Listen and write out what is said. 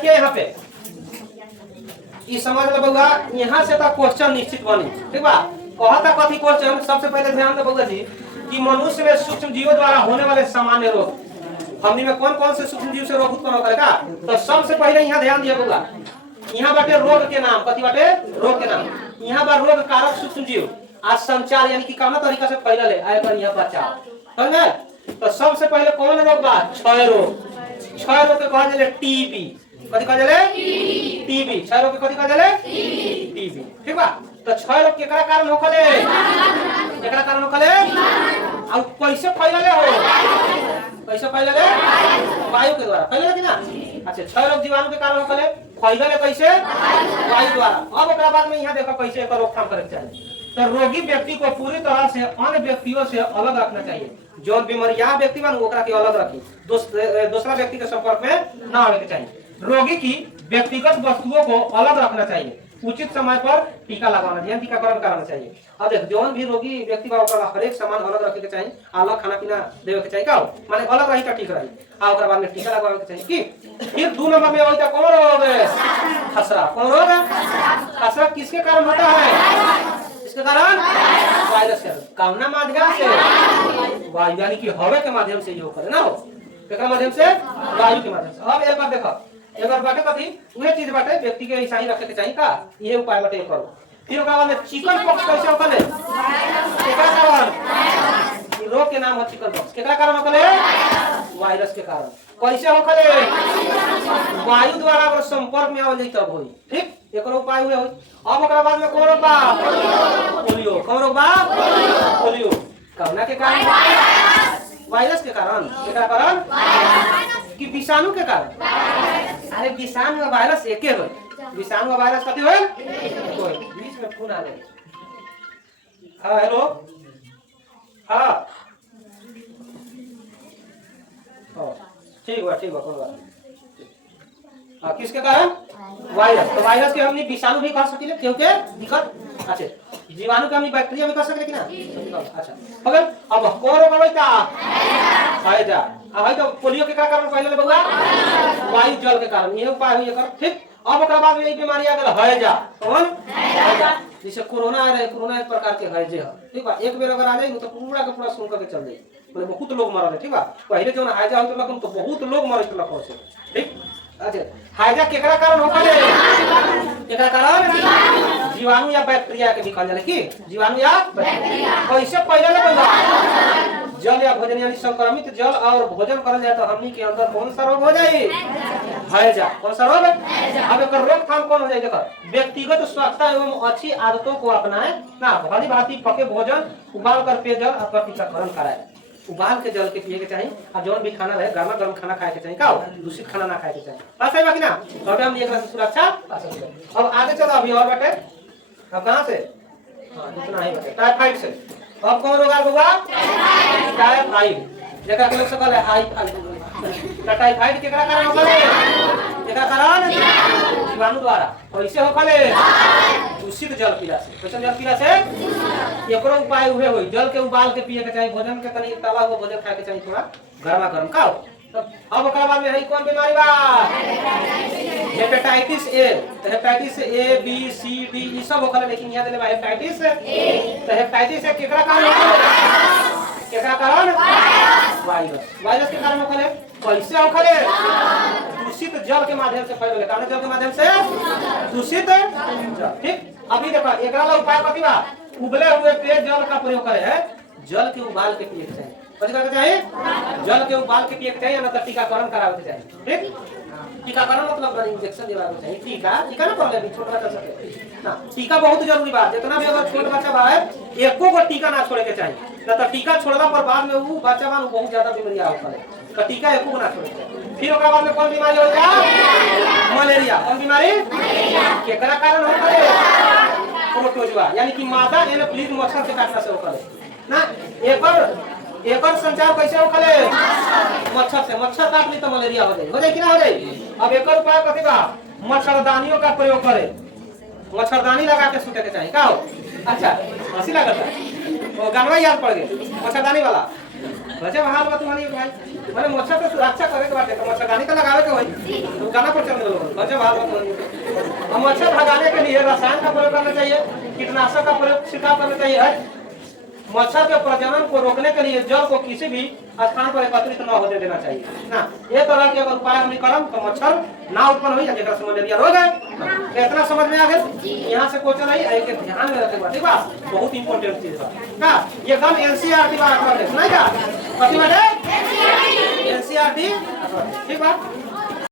देखिए यहाँ पे ये समझ लो बउआ, यहाँ से तो क्वेश्चन निश्चित बनी, ठीक बा। कहता कथी क्वेश्चन, सबसे पहले ध्यान दो बउआ जी कि मनुष्य में सूक्ष्म जीवों द्वारा होने वाले सामान्य रोग, हमनी में कौन कौन से सूक्ष्म जीव से रोग उत्पन्न होता है का। तो सबसे पहले यहाँ ध्यान दिया बउआ, यहाँ बाटे रोग के नाम, कथी बाटे रोग के नाम। यहाँ बा रोग कारक सूक्ष्म जीव आज संचार यानी कि कौन तरीका से फैलल है आए पर यहाँ बचाव, समझ में। तो सबसे पहले कौन रोग बा, क्षय रोग। क्षय रोग के कहा जाले टीबी, कथी कहा जाले टीबी। क्षय रोग के कथी कहा जाले टीबी, ठीक बा। तो क्षय रोग केकरा कारण होखले, केकरा कारण होखले और कैसे फैलले हो, कैसे फैलले, वायु के द्वारा फैलले कि ना। अच्छा, क्षय रोग जीवाणु के कारण होखले, फैलले कैसे, वायु द्वारा। अब एकरा बाद में यहाँ देखो कैसे एकर रोकथाम करे के चाहिए। तो रोगी व्यक्ति को पूरी तरह से अन्य व्यक्तियों से अलग रखना चाहिए। जो बीमारियां व्यक्ति बन ओकरा के अलग रखी, दूसरा व्यक्ति के संपर्क में ना आवे के चाहिए। रोगी की व्यक्तिगत वस्तुओं को अलग रखना चाहिए। उचित समय पर टीका लगाना चाहिए, टीकाकरण कराना चाहिए। अब देख जौन भी रोगी व्यक्ति बा ओकरा हर एक सामान अलग रखे के चाहिए, अलग खाना पीना देवे के चाहिए का, माने अलग रही तो ठीक रही। आ ओकरा बाद में टीका लगवावे के चाहिए कि। फिर 2 नंबर में होता कौन रोग है, खसरा। कौन रोग है, खसरा। किसके कारण होता है, इसके कारण वायरस के कामना माध्यम से, वायु यानी कि हवा के माध्यम से योग करे ना हो, केकरा माध्यम से, वायु के माध्यम से। अब एक बार देखो, एक बार बाटे कथी उहे चीज बाटे व्यक्ति के ऐसा ही रखे के चाहिए का, ये उपाय बाटे करो। फिर ओकरा बाद में चिकन पॉक्स कैसे होखले, केकरा कारण, रोग के नाम है चिकन पॉक्स। केकरा कारण होखले, वायरस के कारण। कैसे होखले, वायु द्वारा अगर संपर्क में आवल जाई तब होई, ठीक। एकर उपाय हुए होई। अब ओकरा बाद में कौन रोग बा, पोलियो। कौन रोग बा, पोलियो। कोरोना के कारण, वायरस के कारण, केकरा कारण कि विषाणु के कारण। अरे विषाणु और वायरस एके होय, विषाणु और वायरस कथी होय, कोई बीच में खून आ गए। हां हेलो, हां ठीक बा, ठीक बा, कोई बात नहीं। किसके कारण, वायरस। तो वायरस के हमनी विषाणु भी कह सकिले, क्योंकि दिक्कत। अच्छा, जीवाणु के हमनी बैक्टीरिया भी कह सकिले कि ना। अच्छा हो गए। अब कौन रोग होइता, हैजा। अब है तो पोलियो के कारण पहले बउआ, वायु जल के कारण। ये उपाय हुई एकर, ठीक। अब ओकरा बाद में एक बीमारी आ गेल हैजा। कौन, हैजा। जैसे कोरोना आ रहे, कोरोना एक प्रकार के हैजे है, ठीक बा। एक बेर अगर आ जाए तो पूरा के पूरा सुन करके चल जाए, बोले बहुत लोग मरल है, ठीक बा। पहले जो हैजा होत लखन तो बहुत लोग मरत लखन से, ठीक। अच्छा, हैजा केकरा कारण होखले, केकरा कारण, जीवाणु या बैक्टीरिया के भी कहल जाला कि जीवाणु या बैक्टीरिया। कैसे फैलले बउआ, जल या भोजन यानी संक्रमित जल और भोजन करल जाए तो हमनी के अंदर कौन सा रोग हो जाए, हैजा। कौन सा रोग, अब एकर रोकथाम कौन हो जाए, देखो व्यक्तिगत स्वच्छता एवं अच्छी आदतों को अपनाएं ना, भली भांति पके भोजन, उबाल कर पेय जल और टीकाकरण कराए। उबाल के जल के पिए के चाहिए, और जौन भी खाना रहे गर्मा गर्म खाना खाए के चाहिए, का दूषित खाना ना खाए के चाहिए। बात सही बा कि ना। तो हम एकरा से सुरक्षा पा सकते हैं। अब आगे चलो, अभी और बाटे। अब कहां से, हां इतना ही बाटे, टाइफाइड से। अब कौन रोग आ गया, टाइफाइड। जेकरा के लोग से कहले हाई टाइफाइड केकरा कारण होखले, केकरा कारण, जीवाणु द्वारा। कैसे होखले, दूषित जल पीला से। कैसे जल पीला से, एकरो उपाय हुए होई, जल के उबाल के पिए के चाहिए, भोजन के तनी तला हुआ भोजन खाए के चाहिए, थोड़ा गर्मा गर्म का। अब ओकरा बाद में है कौन बीमारी बा, हेपेटाइटिस ए। तो hepatitis A B C D E सब होखले, लेकिन यहां देले बा हेपेटाइटिस। तो हेपेटाइटिस ए केकरा कारण होखले, केकरा कारण, वायरस। वायरस के कारण होखले। कैसे होखले, दूषित जल के माध्यम से फैलले, कारण जल के माध्यम से दूषित जल, ठीक। अभी देखो एकरा ला उपाय कथी बा, उबले हुए पेय जल का प्रयोग करे है, जल के उबाल के पिए के चाहिए। कथी करे के चाहिए, जल के उबाल के पिए के चाहिए, ना तो टीकाकरण करावे के चाहिए, ठीक। टीकाकरण मतलब इंजेक्शन देवावे के चाहिए, टीका टीका ना पहले भी छोट बच्चा सके ना, टीका बहुत जरूरी बा। जितना भी अगर छोट बच्चा बा है, एको को टीका ना छोड़े के चाहिए, ना तो टीका छोड़ला पर बाद में वो बच्चा बा बहुत ज्यादा बीमारी होखले। तो टीका एको को ना छोड़े के चाहिए। फिर ओकरा बाद में कौन बीमारी होता, मलेरिया। कौन बीमारी, केकरा कारण होखले, प्रोटोजोआ यानी कि मादा एनोफ्लिस मच्छर के काटने से होखले ना। एकर संचार कैसे होखले, मच्छर से। मच्छर काट ली तो मलेरिया हो जाए कि ना हो जाए। अब एकर उपाय कथी बा, मच्छरदानियों का प्रयोग करे, मच्छरदानी लगा के सूते के चाहिए, का हो। अच्छा हंसी लगता है, वो गानवा याद पड़ गए मच्छरदानी वाला। वैसे हाल बात मानिए भाई मैंने मच्छर से सुरक्षा करे के बात है तो मच्छरदानी का लगावे के भाई तो गाना पर चल दो वैसे हाल बात मानिए हम मच्छर भगाने के लिए रसायन का प्रयोग करना चाहिए कीटनाशक का प्रयोग छिड़काव करना चाहिए मच्छर के प्रजनन को रोकने के लिए जल को किसी भी स्थान पर एकत्रित न होने देना चाहिए ना ये तरह के अगर उपाय हम करम तो मच्छर ना उत्पन्न हो जाए जगह मलेरिया रोग है तो इतना समझ में आ गया यहाँ से क्वेश्चन है एक ध्यान में रखेगा ठीक बा बहुत इंपॉर्टेंट चीज है का ये गम एनसीईआरटी बात कर ले सुना क्या कथी बात है एनसीईआरटी ठीक बा